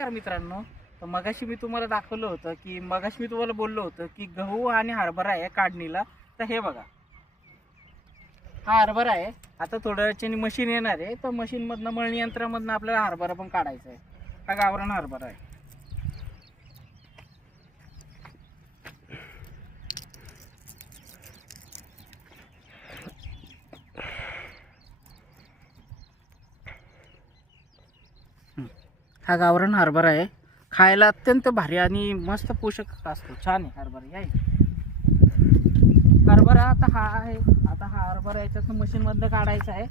नमस्कार मित्रांनो, तर मगाशी मी तुम्हाला दाखवलं होतं की मगाशी मी तुम्हाला बोललो होतं की गहू आणि हरभरा आहे काढणीला. तर हे बघा, हा हरभरा आहे. आता थोड्या वेळाने मशीन येणार आहे, तर मशीन मधनं मळणी यंत्रामधनं आपल्याला हरभरा पण काढायचा आहे. हा गावरान हरभरा आहे. हा गावरान हरभरा आहे. खायला अत्यंत भारी आणि मस्त पोषक असतो. छान आहे हरभरा. हरभरा आता हा आहे. आता हा हरभरा याच्यातून मशीन मधनं काढायचा आहे.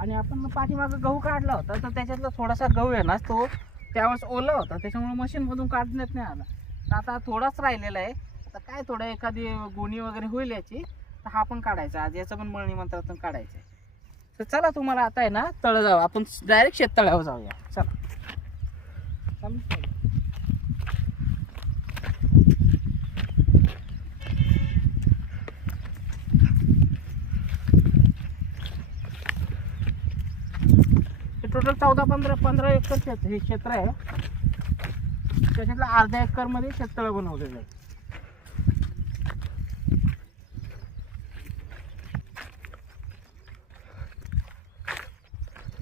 आणि आपण पाठीमागं गहू काढला होता, तर त्याच्यातला थोडासा गहू आहे ना, तो त्यावेळेस ओला होता, त्याच्यामुळे मशीन मधून काढण्यात नाही आला. तर आता थोडाच राहिलेला आहे. तर काय थोडं एखादी गुणी वगैरे होईल याची, तर हा पण काढायचा आज. याचं पण मळणी मंत्रातून काढायचं आहे. तर चला, तुम्हाला आता आहे ना तळ जाऊ, आपण डायरेक्ट शेततळ्यावर जाऊया. चला. टोटल 14-15 एकर हे क्षेत्र आहे. त्याच्यातलं अर्ध्या एकर मध्ये शेततळ बनवलेलं आहे.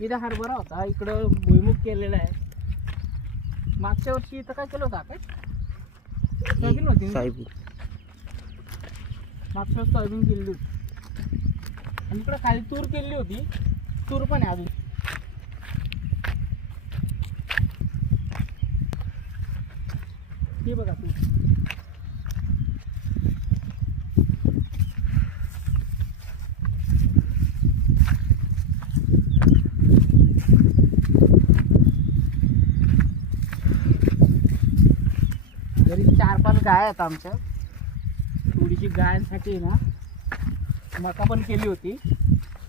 इथं हरभरा होता, इकडं भुईमुग केलेला आहे. मागच्या वर्षी इथं काय केलं होतं आपण? सोयाबीन होती. मागच्या वर्षी सोयाबीन केली होती. आणि इकडं खाली तूर केली होती. तूर पण आहे अजून. हे बघा तूर. घरी 4-5 गाय आहेत आमच्या. थोडीशी गायांसाठी ना मका पण केली होती.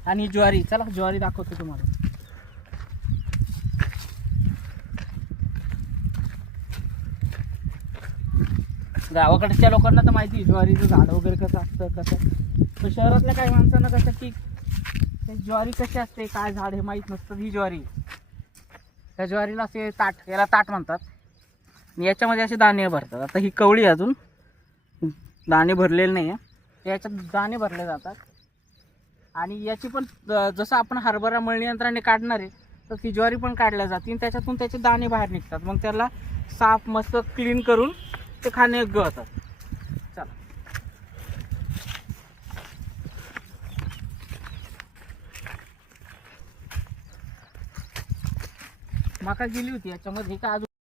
आणि ज्वारी. चला ज्वारी दाखवतो तुम्हाला. गावाकडच्या लोकांना तर माहिती ज्वारीचं झाड वगैरे कसं असतं कसं. तर शहरातल्या काही माणसांना कसं की ज्वारी कशी असते काय झाड हे माहीत नसतं. ही ज्वारी, त्या ज्वारीला असे ताट, याला ताट म्हणतात. याच्यामध्ये असे दाणे भरतात. आता ही कवळी अजून दाणे भरलेले नाही आहे, याच्यात दाणे भरले जातात. आणि याची पण जसं आपण हरभरा मळणी यंत्राने काढणार आहे, तर ती ज्वारी पण काढल्या जाते. त्याच्यातून त्याचे दाणे बाहेर निघतात. मग त्याला साफ मस्त क्लीन करून ते खाण्यायोग्य होतात. चला. मका गेली होती याच्यामध्ये. का अजून